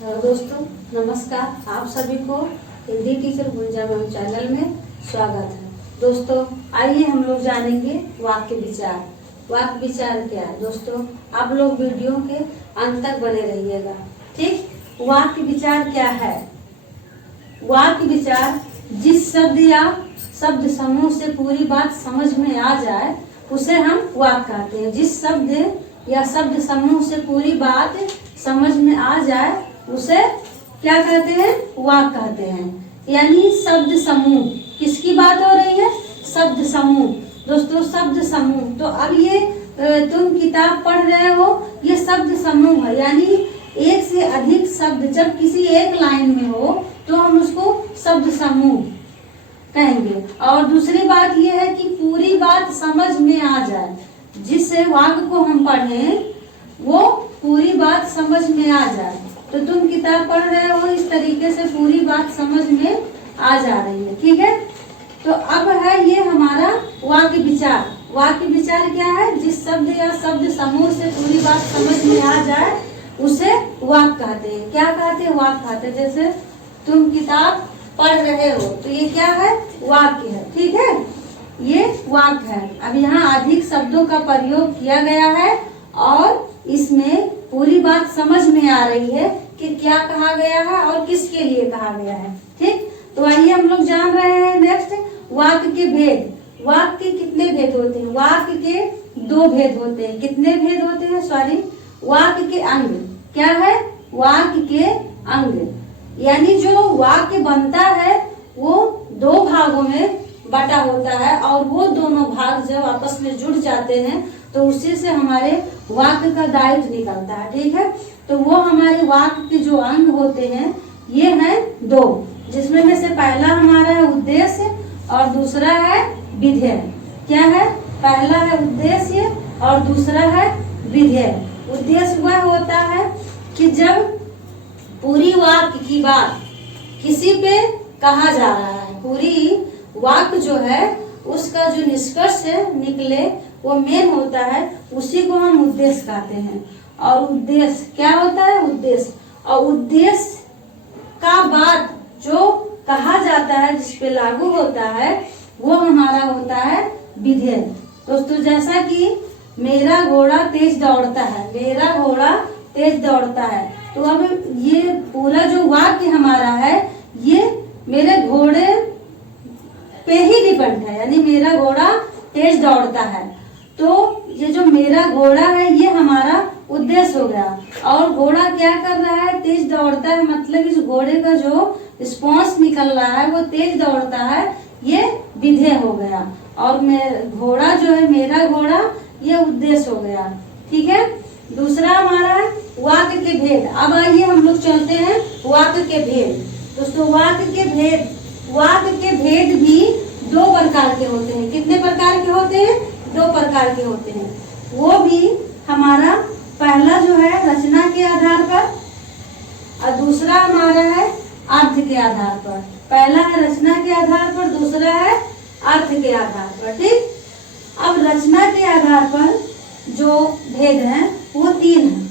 दोस्तों नमस्कार, आप सभी को हिंदी टीचर गुंजा मैम चैनल में स्वागत है। दोस्तों आइए हम लोग जानेंगे वाक्य विचार। वाक्य विचार क्या है दोस्तों, आप लोग वीडियो के अंत तक बने रहिएगा। ठीक, वाक्य विचार क्या है? वाक्य विचार जिस शब्द या शब्द समूह से पूरी बात समझ में आ जाए उसे हम वाक्य कहते हैं। जिस शब्द या शब्द समूह से पूरी बात समझ में आ जाए उसे क्या कहते हैं? वाक्य कहते हैं। यानी शब्द समूह, किसकी बात हो रही है? शब्द समूह। दोस्तों शब्द समूह, तो अब ये तुम किताब पढ़ रहे हो, ये शब्द समूह है। यानी एक से अधिक शब्द जब किसी एक लाइन में हो तो हम उसको शब्द समूह कहेंगे। और दूसरी बात यह है कि पूरी बात समझ में आ जाए। जिस वाक्य को हम पढ़ें वो पूरी बात समझ में आ जाए। तो तुम किताब पढ़ रहे हो, इस तरीके से पूरी बात समझ में आ जा रही है। ठीक है, तो अब है ये हमारा वाक्य विचार। वाक्य विचार क्या है? जिस शब्द या शब्द समूह से पूरी बात समझ में आ जाए उसे वाक्य कहते हैं। क्या कहते हैं? वाक्य कहते हैं। जैसे तुम किताब पढ़ रहे हो तो ये क्या है? वाक्य है। ठीक है, ये वाक्य है। अब यहाँ अधिक शब्दों का प्रयोग किया गया है और इसमें पूरी बात समझ में आ रही है कि क्या कहा गया है और किसके लिए कहा गया है। ठीक, तो आइए हम लोग जान रहे हैं नेक्स्ट वाक्य के भेद। वाक्य के कितने भेद होते हैं? वाक्य के दो भेद होते हैं। कितने भेद होते हैं? सॉरी, वाक्य के अंग। क्या है? वाक्य के अंग। यानी जो वाक्य बनता है वो दो भागों में बटा होता है और वो दोनों भाग जब आपस में जुड़ जाते हैं तो उसी से हमारे वाक्य का दायित्व निकलता है। ठीक है, तो वो हमारे वाक्य के जो अंग होते हैं ये हैं दो, जिसमें में से पहला हमारा है उद्देश्य और दूसरा है विधेय। क्या है? पहला है उद्देश्य और दूसरा है विधेय। उद्देश्य वह होता है कि जब पूरी वाक्य की बात किसी पे कहा जा रहा है, पूरी वाक्य जो है उसका जो निष्कर्ष निकले वो मेन होता है, उसी को हम उद्देश्य कहते हैं। और उद्देश्य क्या होता है? उद्देश्य। और उद्देश्य का बात जो कहा जाता है, जिस पे लागू होता है, वो हमारा होता है विधेय। दोस्तों जैसा कि मेरा घोड़ा तेज दौड़ता है, मेरा घोड़ा तेज दौड़ता है, तो अब ये पूरा जो वाक्य हमारा है ये मेरे घोड़े पे ही डिपेंड है। यानी मेरा घोड़ा तेज दौड़ता है, तो ये जो मेरा घोड़ा है ये हमारा उद्देश्य हो गया। और घोड़ा क्या कर रहा है? तेज दौड़ता है, मतलब इस घोड़े का जो रिस्पॉन्स निकल रहा है वो तेज दौड़ता है, ये विधेय हो गया। और घोड़ा जो है मेरा घोड़ा, ये उद्देश्य हो गया। ठीक है, दूसरा हमारा है वाक्य के भेद। अब आइए हम लोग चलते हैं वाक्य के भेद। दोस्तों वाक्य के भेद, वाक्य के भेद भी दो प्रकार के होते हैं। कितने प्रकार के होते हैं? दो प्रकार के होते हैं। वो भी हमारा पहला जो है रचना के आधार पर और दूसरा हमारा है अर्थ के आधार पर। पहला है रचना के आधार पर, दूसरा है अर्थ के आधार पर। ठीक, अब रचना के आधार पर जो भेद है वो तीन है: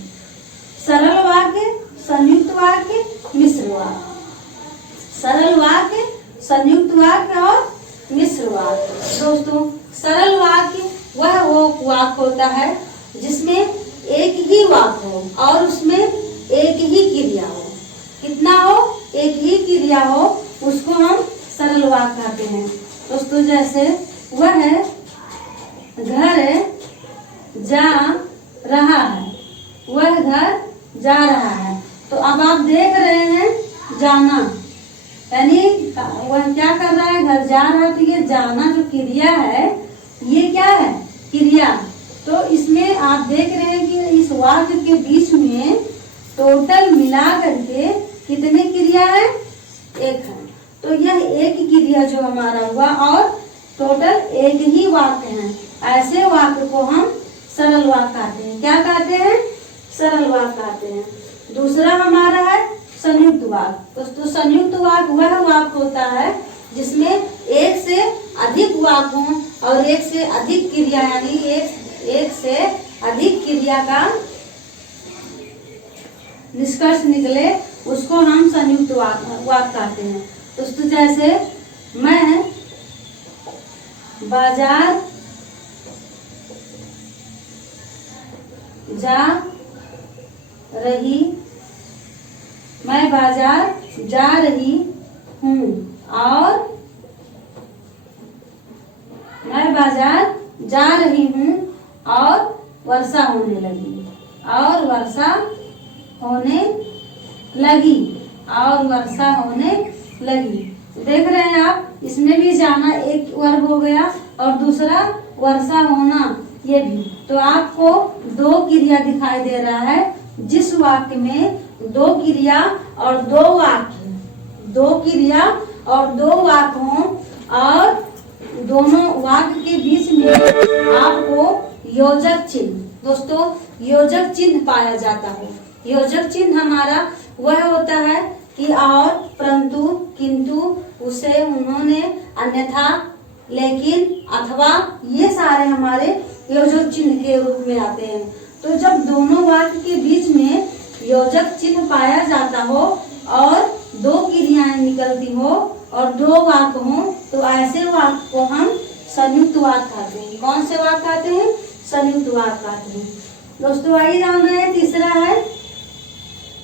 सरल वाक्य, संयुक्त वाक्य, मिश्र वाक्य। सरल वाक्य, संयुक्त वाक्य और मिश्र वाक्य। दोस्तों सरल वाक्य वह वो वाक्य होता है जिसमें एक ही वाक्य हो और उसमें एक ही क्रिया हो। कितना हो? एक ही क्रिया हो, उसको हम सरल वाक्य कहते हैं। दोस्तों जैसे वह घर जा रहा है, वह घर जा रहा है। तो अब आप देख रहे हैं जाना, यानी वह क्या कर रहा है? घर जा रहा है। तो ये जाना जो क्रिया है ये क्या है? क्रिया। तो इसमें आप देख रहे हैं कि इस वाक्य के बीच में टोटल मिला करके कितने क्रिया है? एक है। तो यह एक क्रिया जो हमारा हुआ और टोटल एक ही वाक्य है। ऐसे वाक्य को हम सरल वाक्य कहते हैं। क्या कहते हैं? सरल वाक्य कहते हैं। दूसरा हमारा है संयुक्त वाक्य। दोस्तों संयुक्त वाक्य वह वाक्य होता है जिसमें एक से अधिक वाक्य हों और एक से अधिक क्रिया, यानी एक से अधिक क्रिया का निष्कर्ष निकले उसको हम संयुक्त वाक्य कहते हैं। दोस्तों जैसे मैं बाजार जा रही, मैं बाजार जा रही हूँ और मैं बाजार जा रही हूँ और वर्षा होने लगी, और वर्षा होने लगी, और वर्षा होने लगी। देख रहे हैं आप, इसमें भी जाना एक वर्ब हो गया और दूसरा वर्षा होना ये भी। तो आपको दो क्रिया दिखाई दे रहा है, जिस वाक्य में दो क्रिया और दो वाक्य, दो क्रिया और दो वाक्य हों और दोनों वाक्य के बीच में आपको योजक चिन्ह, दोस्तों योजक चिन्ह पाया जाता है। योजक चिन्ह हमारा वह होता है कि और, परंतु, किंतु, उसे, उन्होंने, अन्यथा, लेकिन, अथवा, ये सारे हमारे योजक चिन्ह के रूप में आते हैं। तो जब दोनों वाक्य के बीच में योजक चिन्ह पाया जाता हो और दो क्रियाएं निकलती हो और दो वाक्य हो, तो ऐसे वाक्य को हम संयुक्त वाक्य कहते हैं। कौन से वाक्य कहते हैं? संयुक्त वाक्य कहते हैं। दोस्तों आइए जानना है, तीसरा है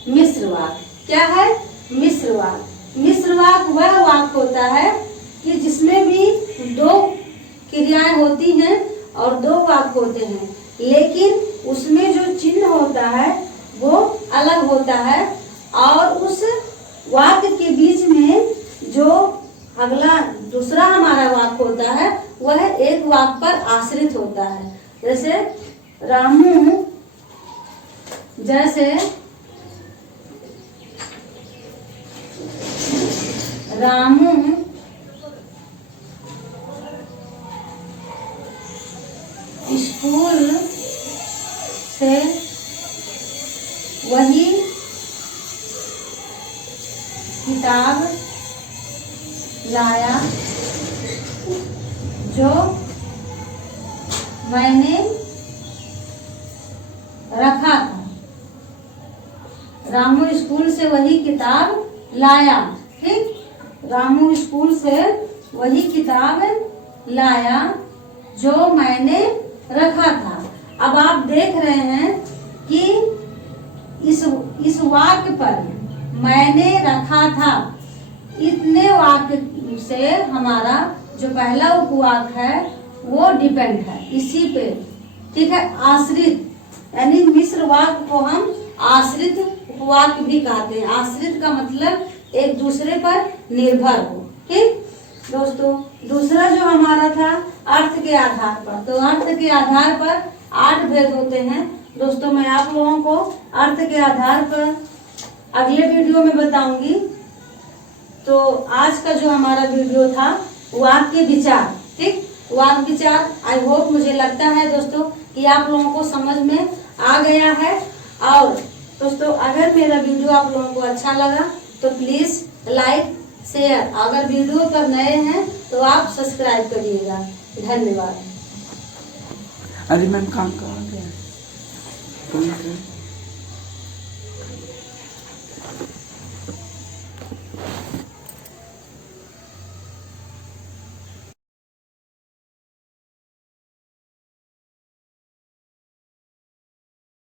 मिश्र वाक्य। क्या है? मिश्र वाक्य। मिश्र वाक्य वह वाक्य होता है कि जिसमें भी दो क्रियाएं होती हैं और दो वाक्य होते हैं, लेकिन उसमें जो चिन्ह होता है वो अलग होता है और उस वाक्य के बीच में जो अगला दूसरा हमारा वाक्य होता है वह एक वाक्य पर आश्रित होता है। जैसे रामू स्कूल से वही किताब लाया जो मैंने रखा था। रामू स्कूल से वही किताब लाया, ठीक। रामू स्कूल से वही किताब लाया जो मैंने रखा था। अब आप देख रहे हैं कि इस वाक्य पर मैंने रखा था, इतने वाक्य से हमारा जो पहला उपवाक्य है वो डिपेंड है इसी पे, ठीक है। आश्रित यानी मिश्र वाक्य को हम आश्रित उपवाक्य भी कहते हैं। आश्रित का मतलब एक दूसरे पर निर्भर हो, ठीक। दोस्तों दूसरा जो हमारा था अर्थ के आधार पर, तो अर्थ के आधार पर 8 भेद होते हैं। दोस्तों मैं आप लोगों को अर्थ के आधार पर अगले वीडियो में बताऊंगी। तो आज का जो हमारा वीडियो था वाक्य विचार, ठीक। वाक्य विचार आई होप, मुझे लगता है दोस्तों कि आप लोगों को समझ में आ गया है। और दोस्तों अगर मेरा वीडियो आप लोगों को अच्छा लगा तो प्लीज लाइक शेयर, अगर वीडियो पर नए हैं तो आप सब्सक्राइब करिएगा। धन्यवाद। अरे मैम काम कहाँ गया?